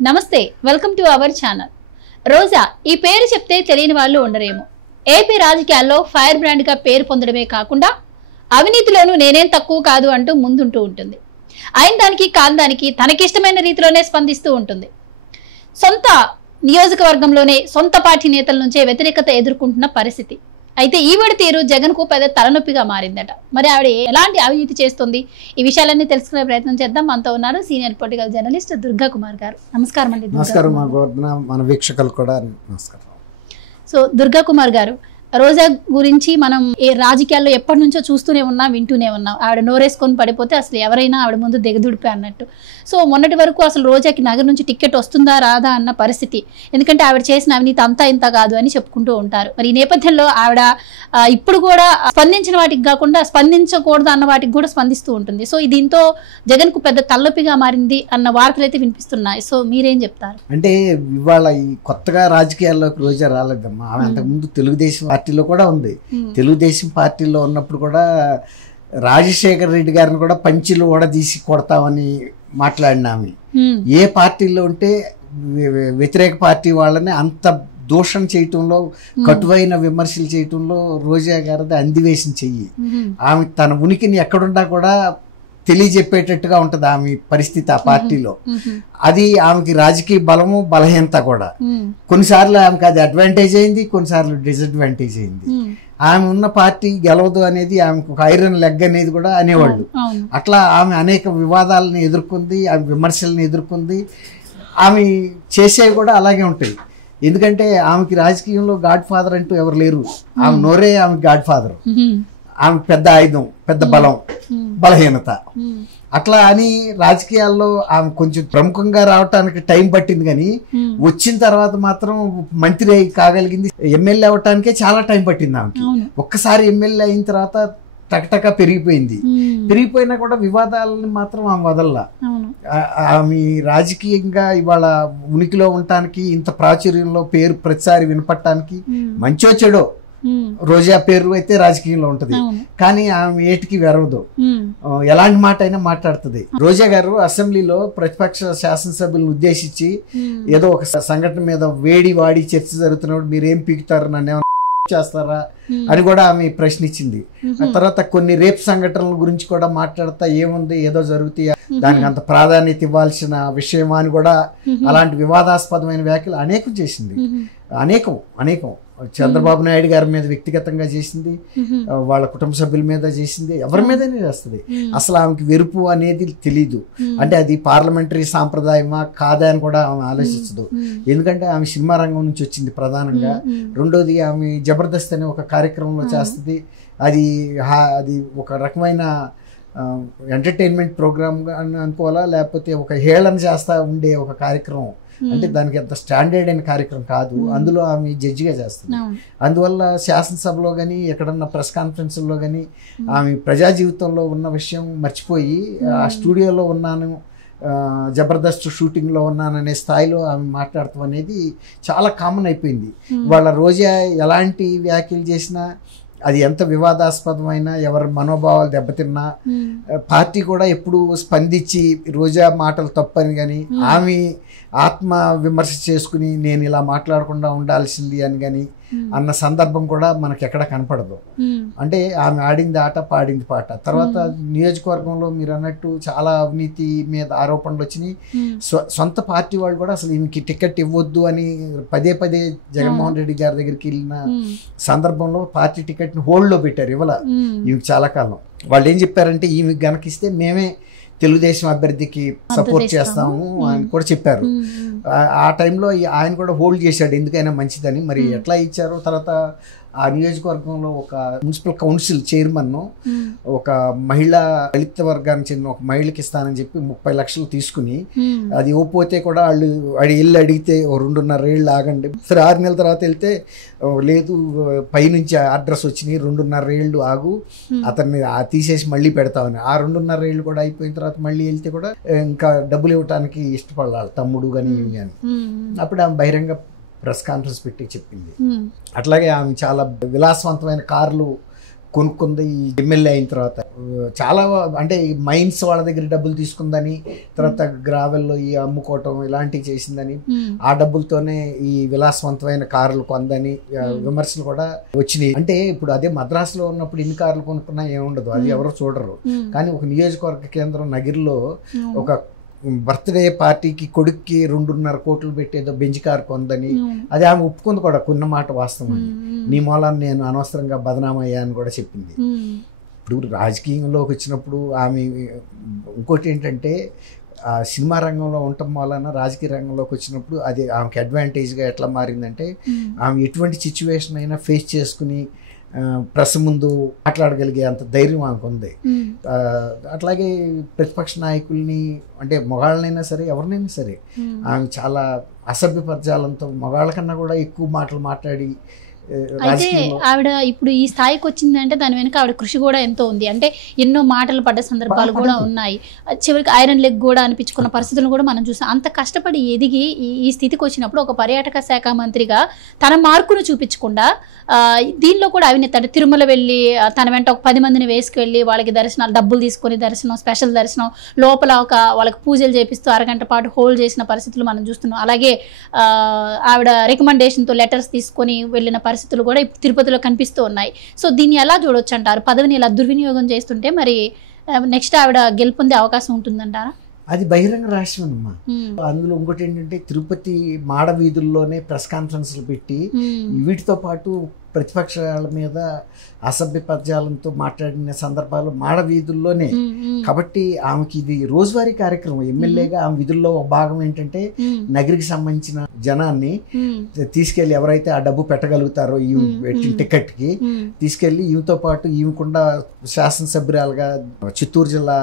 నమస్తే, welcome to our channel. రోజా ఈ పేరు చెప్తే తెలియని వాళ్ళు ఉండరేమో. ఏపీ రాజకీయాల్లో ఫైర్ బ్రాండ్ గా పేరు పొందడమే కాకుండా అవినీతిలోనూ నేనేం తక్కువ కాదు అంటూ ముందుంటూ ఉంటుంది. అయిన దానికి కాని దానికి తనకిష్టమైన రీతిలోనే స్పందిస్తూ ఉంటుంది. సొంత నియోజకవర్గంలోనే సొంత పార్టీ నేతల నుంచే వ్యతిరేకత ఎదుర్కొంటున్న పరిస్థితి. అయితే ఈవిడ తీరు జగన్ కు పెద్ద తలనొప్పిగా మారిందట. మరి ఆవిడ ఎలాంటి అవినీతి చేస్తుంది, ఈ విషయాలన్నీ తెలుసుకునే ప్రయత్నం చేద్దాం. మనతో ఉన్నారు senior political journalist Durga Kumar గారు. నమస్కారం అండి. నమస్కారం మన వీక్షకులు కూడా నమస్కారం. సో దుర్గా కుమార్ గారు, రోజా గురించి మనం ఏ రాజకీయాల్లో ఎప్పటి నుంచో చూస్తూనే ఉన్నాం, వింటూనే ఉన్నాం. ఆవిడ నోరేసుకొని పడిపోతే అసలు ఎవరైనా ఆవిడ ముందు దిగదుడిపే అన్నట్టు. సో మొన్నటి వరకు అసలు రోజాకి నగర్ నుంచి టికెట్ వస్తుందా రాదా అన్న పరిస్థితి. ఎందుకంటే ఆవిడ చేసిన అవినీతి అంతా ఇంత కాదు అని చెప్పుకుంటూ ఉంటారు. మరి ఈ నేపథ్యంలో ఆవిడ ఇప్పుడు కూడా స్పందించిన వాటికి కాకుండా స్పందించకూడదు అన్న వాటికి కూడా స్పందిస్తూ ఉంటుంది. సో దీంతో జగన్ కు పెద్ద తలనొప్పిగా మారింది అన్న వార్తలు అయితే వినిపిస్తున్నాయి. సో మీరేం చెప్తారు? అంటే ఇవాళ ఈ కొత్తగా రాజకీయాల్లోకి రోజా రాలేదమ్మా. ఆమె అంతకుముందు తెలుగుదేశం పార్టీలో కూడా ఉంది. తెలుగుదేశం పార్టీలో ఉన్నప్పుడు కూడా రాజశేఖర రెడ్డి గారిని కూడా పంచిలు ఓడదీసి కొడతామని మాట్లాడిన ఆమె. ఏ పార్టీలో ఉంటే వ్యతిరేక పార్టీ వాళ్ళని అంత దూషణ చేయటంలో, కటువైన విమర్శలు చేయటంలో రోజా గారిది అందివేసిన చెయ్యి. ఆమె తన ఉనికిని ఎక్కడున్నా కూడా తెలియజెప్పేటట్టుగా ఉంటది ఆమె పరిస్థితి ఆ పార్టీలో. అది ఆమెకి రాజకీయ బలము బలహీనత కూడా. కొన్నిసార్లు ఆమెకి అది అడ్వాంటేజ్ అయింది, కొన్నిసార్లు డిసడ్వాంటేజ్ అయింది. ఆమె ఉన్న పార్టీ గెలవదు అనేది ఆమెకు ఒక ఐరన్ లెగ్ అనేది కూడా అనేవాళ్ళు. అట్లా ఆమె అనేక వివాదాలను ఎదుర్కొంది, ఆమె విమర్శలను ఎదుర్కొంది. ఆమె చేసేవి కూడా అలాగే ఉంటాయి. ఎందుకంటే ఆమెకి రాజకీయంలో గాడ్ ఫాదర్ అంటూ ఎవరు లేరు. ఆమె నోరే ఆమె గాడ్ ఫాదర్. ఆమె పెద్ద ఆయుధం, పెద్ద బలం, బలహీనత. అట్లా అని రాజకీయాల్లో ఆమె కొంచెం ప్రముఖంగా రావటానికి టైం పట్టింది, కానీ వచ్చిన తర్వాత మాత్రం మంత్రి కాగలిగింది. ఎమ్మెల్యే అవటానికే చాలా టైం పట్టింది ఆమెకి. ఒక్కసారి ఎమ్మెల్యే అయిన తర్వాత టకటక పెరిగిపోయింది. పెరిగిపోయినా కూడా వివాదాలని మాత్రం ఆమె వదల్లా. ఆమె రాజకీయంగా ఇవాళ ఉనికిలో ఉండటానికి, ఇంత ప్రాచుర్యంలో పేరు ప్రతిసారి వినపడటానికి, మంచో చెడో రోజా పేరు అయితే రాజకీయంలో ఉంటది, కానీ ఆమె ఏటికి వెరవదు. ఎలాంటి మాట అయినా మాట్లాడుతుంది. రోజా గారు అసెంబ్లీలో ప్రతిపక్ష శాసనసభ్యులను ఉద్దేశించి ఏదో ఒక సంఘటన మీద వేడి వాడి చర్చ జరుగుతున్నప్పుడు మీరేం పీకుతారు, నన్ను చేస్తారా అని కూడా ఆమె ప్రశ్నించింది. ఆ తర్వాత కొన్ని రేప్ సంఘటనల గురించి కూడా మాట్లాడతా, ఏముంది ఏదో జరుగుతాయి, దానికి అంత ప్రాధాన్యత ఇవ్వాల్సిన విషయమా అని కూడా అలాంటి వివాదాస్పదమైన వ్యాఖ్యలు అనేకం చేసింది. అనేకం చంద్రబాబు నాయుడు గారి మీద వ్యక్తిగతంగా చేసింది, వాళ్ళ కుటుంబ సభ్యుల మీద చేసింది, ఎవరి మీదనే చేస్తుంది. అసలు ఆమెకి వెరుపు అనేది తెలీదు. అంటే అది పార్లమెంటరీ సాంప్రదాయమా కాదా అని కూడా ఆమె ఆలోచించదు. ఎందుకంటే ఆమె సినిమా రంగం నుంచి వచ్చింది ప్రధానంగా. రెండోది ఆమె జబర్దస్త్ అనే ఒక కార్యక్రమంలో చేస్తుంది. అది ఒక రకమైన ఎంటర్టైన్మెంట్ ప్రోగ్రామ్ అనుకోవాలా, లేకపోతే ఒక హేళన చేస్తా ఉండే ఒక కార్యక్రమం. అంటే దానికి అంత స్టాండర్డ్ అయిన కార్యక్రమం కాదు. అందులో ఆమె జడ్జిగా చేస్తుంది. అందువల్ల శాసనసభలో కానీ ఎక్కడన్నా ప్రెస్ కాన్ఫరెన్స్లో కానీ ఆమె ప్రజా జీవితంలో ఉన్న విషయం మర్చిపోయి ఆ స్టూడియోలో ఉన్నాను, జబర్దస్త్ షూటింగ్లో ఉన్నాననే స్థాయిలో ఆమె మాట్లాడటం అనేది చాలా కామన్ అయిపోయింది. వాళ్ళ రోజా ఎలాంటి వ్యాఖ్యలు చేసినా, అది ఎంత వివాదాస్పదమైనా, ఎవరి మనోభావాలు దెబ్బతిన్నా పార్టీ కూడా ఎప్పుడు స్పందించి రోజా మాటలు తప్పని కానీ, ఆమె ఆత్మ విమర్శ చేసుకుని నేను ఇలా మాట్లాడకుండా ఉండాల్సింది అని కానీ అన్న సందర్భం కూడా మనకి ఎక్కడ కనపడదు. అంటే ఆమె ఆడింది ఆట, పాడింది పాట. తర్వాత నియోజకవర్గంలో మీరు అన్నట్టు చాలా అవినీతి మీద ఆరోపణలు వచ్చినాయి. సొంత పార్టీ వాళ్ళు కూడా అసలు ఈమెకి టికెట్ ఇవ్వద్దు అని పదే జగన్మోహన్ రెడ్డి గారి దగ్గరికి వెళ్ళిన సందర్భంలో పార్టీ టికెట్ ని హోల్డ్ లో పెట్టారు, ఇవ్వాల ఈమెకి చాలా కాలం. వాళ్ళు ఏం చెప్పారంటే ఈమెకి గనకిస్తే మేమే తెలుగుదేశం అభ్యర్థికి సపోర్ట్ చేస్తాము అని కూడా చెప్పారు. ఆ టైంలో ఆయన కూడా హోల్డ్ చేశాడు, ఎందుకైనా మంచిదని. మరి ఎట్లా ఇచ్చారో తర్వాత ఆ నియోజకవర్గంలో ఒక మున్సిపల్ కౌన్సిల్ చైర్మన్ ఒక మహిళా దళిత వర్గానికి చెందిన ఒక మహిళకి ఇస్తానని చెప్పి 30 లక్షలు తీసుకుని, అది ఇవ్వకపోతే కూడా వాళ్ళు వెళ్ళి అడిగితే 2.5 ఏళ్ళు ఆగండి, సరే 6 నెలల తర్వాత వెళ్తే లేదు పైనుంచి అడ్రస్ వచ్చినాయి 2.5 ఏళ్ళు ఆగు, అతన్ని తీసేసి మళ్ళీ పెడతామని. ఆ 2.5 ఏళ్ళు కూడా అయిపోయిన తర్వాత మళ్ళీ వెళ్తే కూడా ఇంకా డబ్బులు ఇవ్వటానికి ఇష్టపడాలి తమ్ముడు కానీ అని. అప్పుడు ఆమె బహిరంగ ప్రెస్ కాన్ఫరెన్స్ పెట్టి చెప్పింది. అట్లాగే ఆమె చాలా విలాసవంతమైన కార్లు కొనుక్కుంది ఈ ఎమ్మెల్యే అయిన తర్వాత. చాలా అంటే ఈ మైన్స్ వాళ్ళ దగ్గర డబ్బులు తీసుకుందని, తర్వాత గ్రావెల్లో ఈ అమ్ముకోవటం ఇలాంటివి చేసిందని, ఆ డబ్బులతోనే ఈ విలాసవంతమైన కార్లు కొందని విమర్శలు కూడా వచ్చినాయి. అంటే ఇప్పుడు అదే మద్రాసులో ఉన్నప్పుడు ఇన్ని కార్లు కొనుక్కున్నా ఏముండదు, అది ఎవరు చూడరు. కానీ ఒక నియోజకవర్గ కేంద్రం నగిరిలో ఒక బర్త్డే పార్టీకి కొడుక్కి 2.5 కోట్లు పెట్టేదో బెంజ్ కార్ కొందని, అది ఆమె ఒప్పుకుంది కూడా, కొన్న మాట వాస్తవం. నీ మూలాన్ని నేను అనవసరంగా బదనామయ్యా అని కూడా చెప్పింది. ఇప్పుడు రాజకీయంలోకి వచ్చినప్పుడు ఆమె ఇంకోటి ఏంటంటే సినిమా రంగంలో ఉండటం వలన రాజకీయ రంగంలోకి వచ్చినప్పుడు అది ఆమెకి అడ్వాంటేజ్గా ఎట్లా మారిందంటే, ఆమె ఎటువంటి సిచ్యువేషన్ అయినా ఫేస్ చేసుకుని ప్రెస్ ముందు మాట్లాడగలిగే అంత ధైర్యం ఆమెకు ఉంది. అట్లాగే ప్రతిపక్ష నాయకుల్ని అంటే మగాళ్ళనైనా సరే ఎవరినైనా సరే ఆమె చాలా అసభ్య పదజాలంతో మగాళ్ళ కన్నా కూడా ఎక్కువ మాటలు మాట్లాడి. అయితే ఆవిడ ఇప్పుడు ఈ స్థాయికి వచ్చిందంటే దాని వెనుక ఆవిడ కృషి కూడా ఎంతో ఉంది. అంటే ఎన్నో మాటలు పడ్డ సందర్భాలు కూడా ఉన్నాయి. చివరికి ఐరన్ లెగ్ కూడా అనిపించుకున్న పరిస్థితులను కూడా మనం చూసాం. అంత కష్టపడి ఎదిగి ఈ స్థితికి వచ్చినప్పుడు ఒక పర్యాటక శాఖ మంత్రిగా తన మార్కును చూపించకుండా దీనిలో కూడా అవినీతి, అంటే తిరుమల వెళ్ళి తన వెంట ఒక 10 మందిని వేసుకువెళ్ళి వాళ్ళకి దర్శనాలు డబ్బులు తీసుకొని దర్శనం, స్పెషల్ దర్శనం, లోపల వాళ్ళకి పూజలు చేపిస్తూ అరగంట పాటు హోల్డ్ చేసిన పరిస్థితులు మనం చూస్తున్నాం. అలాగే ఆవిడ రికమెండేషన్తో లెటర్స్ తీసుకొని వెళ్ళిన పరిస్థితులు కూడా ఇప్పుడు తిరుపతిలో కనిపిస్తూ ఉన్నాయి. సో దీన్ని ఎలా చూడొచ్చు అంటారు? పదవిని ఇలా దుర్వినియోగం చేస్తుంటే మరి నెక్స్ట్ ఆవిడ గెలుపొందే అవకాశం ఉంటుందంటారా? అది బహిరంగ రహస్యం అమ్మా. అందులో ఇంకోటి ఏంటంటే తిరుపతి మాడ వీధుల్లోనే ప్రెస్ కాన్ఫరెన్స్లు పెట్టి వీటితో పాటు ప్రతిపక్షాల మీద అసభ్య పద్యాలంతో మాట్లాడిన సందర్భాలు మాడ వీధుల్లోనే. కాబట్టి ఆమెకి ఇది రోజువారీ కార్యక్రమం. ఎమ్మెల్యేగా ఆమె విధుల్లో ఒక భాగం ఏంటంటే నగరికి సంబంధించిన జనాన్ని తీసుకెళ్లి ఎవరైతే ఆ డబ్బు పెట్టగలుగుతారో ఈ టికెట్కి తీసుకెళ్లి ఈమెతో పాటు ఈమెకుండా శాసనసభ్యురాలుగా, చిత్తూరు జిల్లా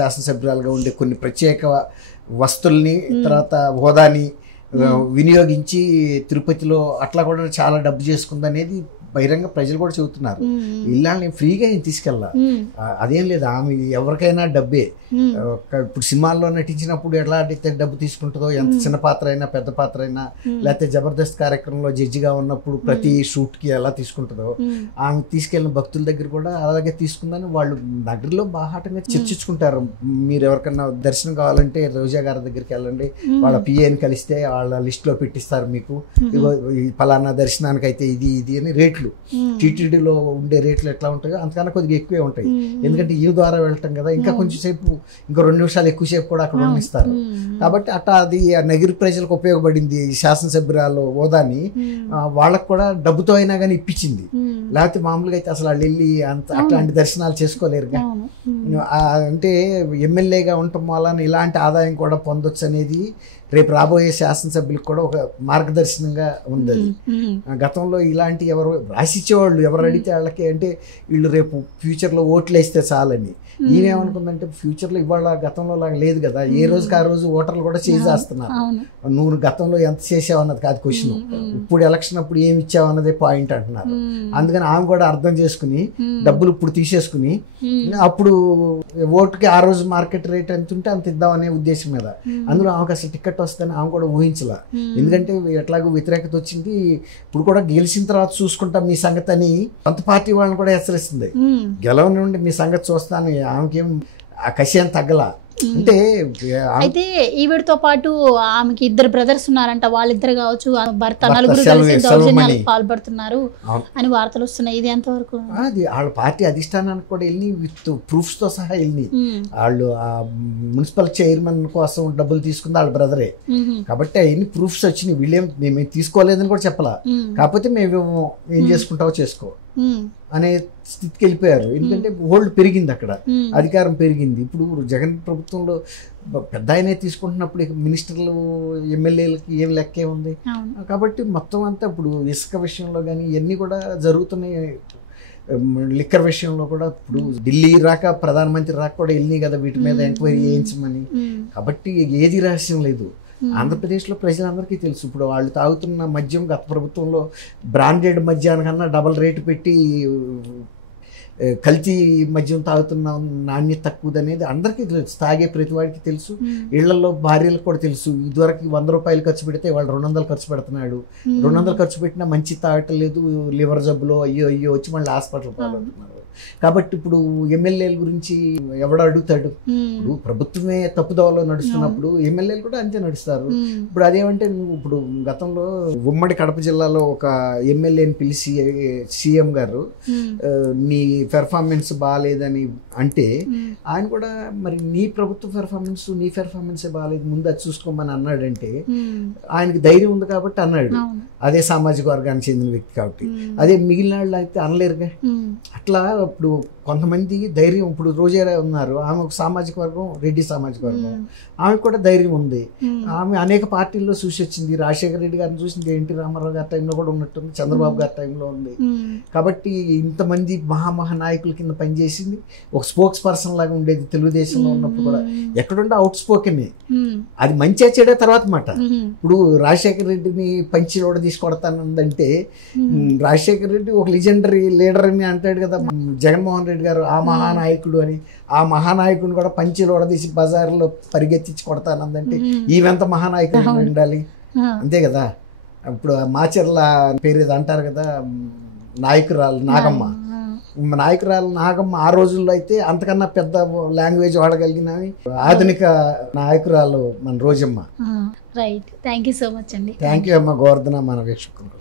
శాసనసభ్యురాలుగా ఉండే కొన్ని ప్రత్యేక వస్తువుల్ని, తర్వాత హోదాని వినియోగించి తిరుపతిలో అట్లా కూడా చాలా డబ్బు చేసుకుందనేది బహిరంగ ప్రజలు కూడా చెబుతున్నారు. ఇళ్ళని ఫ్రీగా ఏం తీసుకెళ్ళా, అదేం లేదు. ఆమె ఎవరికైనా డబ్బే. ఇప్పుడు సినిమాల్లో నటించినప్పుడు ఎట్లా అయితే డబ్బు తీసుకుంటుందో, ఎంత చిన్న పాత్ర అయినా పెద్ద పాత్ర అయినా, లేకపోతే జబర్దస్త్ కార్యక్రమంలో జడ్జిగా ఉన్నప్పుడు ప్రతి షూట్కి ఎలా తీసుకుంటుందో ఆమె తీసుకెళ్ళిన భక్తుల దగ్గర కూడా అలాగే తీసుకుందని వాళ్ళు నగరంలో బాహాటంగా చర్చించుకుంటారు. మీరు ఎవరికన్నా దర్శనం కావాలంటే రోజా గారి దగ్గరికి వెళ్ళండి, వాళ్ళ పిఏని కలిస్తే వాళ్ళ లిస్ట్లో పెట్టిస్తారు మీకు, పలానా దర్శనానికి అయితే ఇది ఇది అని రేట్లు, టీటీడీలో ఉండే రేట్లు ఎట్లా ఉంటాయో అంతకన్నా కొద్దిగా ఎక్కువే ఉంటాయి. ఎందుకంటే ఈ ద్వారా వెళ్ళటం కదా, ఇంకా కొంచెం సేపు, ఇంకో 2 నిమిషాలు ఎక్కువసేపు కూడా అక్కడ ఉండిస్తారు. కాబట్టి అట్లా అది నగిరి ప్రజలకు ఉపయోగపడింది. శాసనసభ్యురాలు హోదాని వాళ్ళకు కూడా డబ్బుతో అయినా కానీ ఇప్పించింది. లేకపోతే మామూలుగా అయితే అసలు వాళ్ళు వెళ్ళి అట్లాంటి దర్శనాలు చేసుకోలేరుగా. అంటే ఎమ్మెల్యేగా ఉండటం వలన ఇలాంటి ఆదాయం కూడా పొందొచ్చు అనేది రేపు రాబోయే శాసనసభ్యులకు కూడా ఒక మార్గదర్శనంగా ఉంది. గతంలో ఇలాంటి ఎవరు రాసిచ్చేవాళ్ళు, ఎవరు అడిగితే వాళ్ళకి అంటే వీళ్ళు రేపు ఫ్యూచర్లో ఓట్లు వేస్తే చాలని. ఈయనేమనుకుందంటే ఫ్యూచర్లో ఇవాళ గతంలో లాగా లేదు కదా, ఏ రోజుకి ఆ రోజు ఓటర్లు కూడా చేసేస్తున్నారు. నువ్వు గతంలో ఎంత చేసావు అన్నది కాదు క్వశ్చన్, ఇప్పుడు ఎలక్షన్ అప్పుడు ఏమి ఇచ్చావు అన్నదే పాయింట్ అంటున్నారు. అందుకని ఆమె కూడా అర్థం చేసుకుని డబ్బులు ఇప్పుడు తీసేసుకుని అప్పుడు ఓటుకి ఆ రోజు మార్కెట్ రేట్ ఎంత ఉంటే అంత ఇద్దామనే ఉద్దేశం మీద. అందులో ఆమెకు అసలు టికెట్ వస్తుందని ఆమె కూడా ఊహించలా. ఎందుకంటే ఎట్లాగో వ్యతిరేకత వచ్చింది. ఇప్పుడు కూడా గెలిచిన తర్వాత చూసుకుంటాం మీ సంగతి అని సొంత పార్టీ వాళ్ళని కూడా హెచ్చరిస్తుంది. గెలవని నుండి మీ సంగతి చూస్తాను. ఆమెకేం ఆ కసి అని తగ్గలా. అంటే అయితే ఈవిడతో పాటు ఆమెకి 2 బ్రదర్స్ ఉన్నారంట. వాళ్ళిద్దరు కావచ్చు భర్త నలుగురు కలిసి దౌర్జన్యాలకు పాల్పడుతున్నారు అని వార్తలు వస్తున్నాయి. ఇది ఎంతవరకు? అది వాళ్ళ పార్టీ అధిష్టానానికి కూడా వెళ్ళి విత్ ప్రూఫ్స్ తో సహా వెళ్ళి వాళ్ళు ఆ మున్సిపల్ చైర్మన్ కోసం డబ్బులు తీసుకుంది వాళ్ళ బ్రదరే. కాబట్టి అవన్నీ ప్రూఫ్స్ వచ్చినాయి. వీళ్ళేం మేము తీసుకోలేదని కూడా చెప్పలా. కాకపోతే మేము ఏం చేసుకుంటావో చేసుకో అనే స్థితికి వెళ్ళిపోయారు. ఎందుకంటే హోల్డ్ పెరిగింది, అక్కడ అధికారం పెరిగింది. ఇప్పుడు జగన్ ప్రభుత్వంలో పెద్ద ఆయనే తీసుకుంటున్నప్పుడు మినిస్టర్లు ఎమ్మెల్యేలకి ఏం లెక్కే ఉంది. కాబట్టి మొత్తం అంతా ఇప్పుడు ఇసుక విషయంలో కానీ ఇవన్నీ కూడా జరుగుతున్నాయి. లిక్కర్ విషయంలో కూడా ఇప్పుడు ఢిల్లీ రాక ప్రధానమంత్రి రాక కూడా వెళ్ళినాయి కదా వీటి మీద ఎంక్వైరీ చేయించమని. కాబట్టి ఏది రహస్యం లేదు. ఆంధ్రప్రదేశ్లో ప్రజలందరికీ తెలుసు. ఇప్పుడు వాళ్ళు తాగుతున్న మద్యం గత ప్రభుత్వంలో బ్రాండెడ్ మద్యానికన్నా డబల్ రేటు పెట్టి కల్తీ మద్యం తాగుతున్న నాణ్యత తక్కువది అనేది అందరికీ తెలుసు. తాగే ప్రతి వాడికి తెలుసు. ఇళ్లలో భార్యలకు కూడా తెలుసు. ఇదివరకు 100 రూపాయలు ఖర్చు పెడితే వాళ్ళు 200 ఖర్చు పెడుతున్నాడు. 200 ఖర్చు పెట్టినా మంచి తాగటం లేదు, లివర్ జబ్బులో అయ్యో వచ్చి మళ్ళీ హాస్పిటల్ పాల్గొంటున్నారు. కాబట్టి ఇప్పుడు ఎమ్మెల్యేల గురించి ఎవడు అడుగుతాడు? ఇప్పుడు ప్రభుత్వమే తప్పుదోవలో నడుస్తున్నప్పుడు ఎమ్మెల్యేలు కూడా అంతే నడుస్తారు. ఇప్పుడు అదేమంటే నువ్వు ఇప్పుడు గతంలో ఉమ్మడి కడప జిల్లాలో ఒక ఎమ్మెల్యేని పిలిచి సీఎం గారు నీ పెర్ఫార్మెన్స్ బాగాలేదని అంటే ఆయన కూడా మరి నీ ప్రభుత్వ పెర్ఫార్మెన్స్ నీ పెర్ఫార్మెన్సే బాగాలేదు, ముందు అది చూసుకోమని అన్నాడంటే ఆయనకి ధైర్యం ఉంది కాబట్టి అన్నాడు. అదే సామాజిక వర్గానికి చెందిన వ్యక్తి కాబట్టి. అదే మిగిలిన వాళ్ళు అయితే అనలేరుగా. అట్లా ఇప్పుడు కొంతమంది ధైర్యం, ఇప్పుడు రోజా ఉన్నారు, ఆమె ఒక సామాజిక వర్గం, రెడ్డి సామాజిక వర్గం, ఆమెకు కూడా ధైర్యం ఉంది. ఆమె అనేక పార్టీల్లో చూసి వచ్చింది. రాజశేఖర రెడ్డి గారిని చూసింది, ఎన్టీ రామారావు గారి టైంలో కూడా ఉన్నట్టుంది, చంద్రబాబు గారి టైంలో ఉంది. కాబట్టి ఇంతమంది మహానాయకుల కింద పనిచేసింది. ఒక స్పోక్స్ పర్సన్ లాగా ఉండేది తెలుగుదేశంలో ఉన్నప్పుడు కూడా. ఎక్కడుంటే అవుట్ స్పోకెనే, అది మంచిగా చెడే తర్వాత మాట. ఇప్పుడు రాజశేఖర రెడ్డిని పంచిలోడ తీసుకొడతానందంటే రాజశేఖర రెడ్డి ఒక లిజెండరీ లీడర్ అని అంటాడు కదా జగన్మోహన్ రెడ్డి గారు, ఆ మహానాయకుడు అని. ఆ మహానాయకుడిని కూడా పంచిలోడ తీసి బజార్లో పరిగెత్తించి కొడతానందంటే ఈవెంత మహానాయకుడు ఉండాలి, అంతే కదా. ఇప్పుడు మాచర్ల పేరు ఏదో అంటారు కదా, నాయకురాలు నాగమ్మ. నాయకురాలు నాగమ్మ ఆ రోజుల్లో అయితే అంతకన్నా పెద్ద లాంగ్వేజ్ వాడగలిగిన ఆధునిక నాయకురాలు మన Rojamma. Right, thank you so much అండి. థ్యాంక్ యూ అమ్మ గోవర్ధన, మన వీక్షకులు.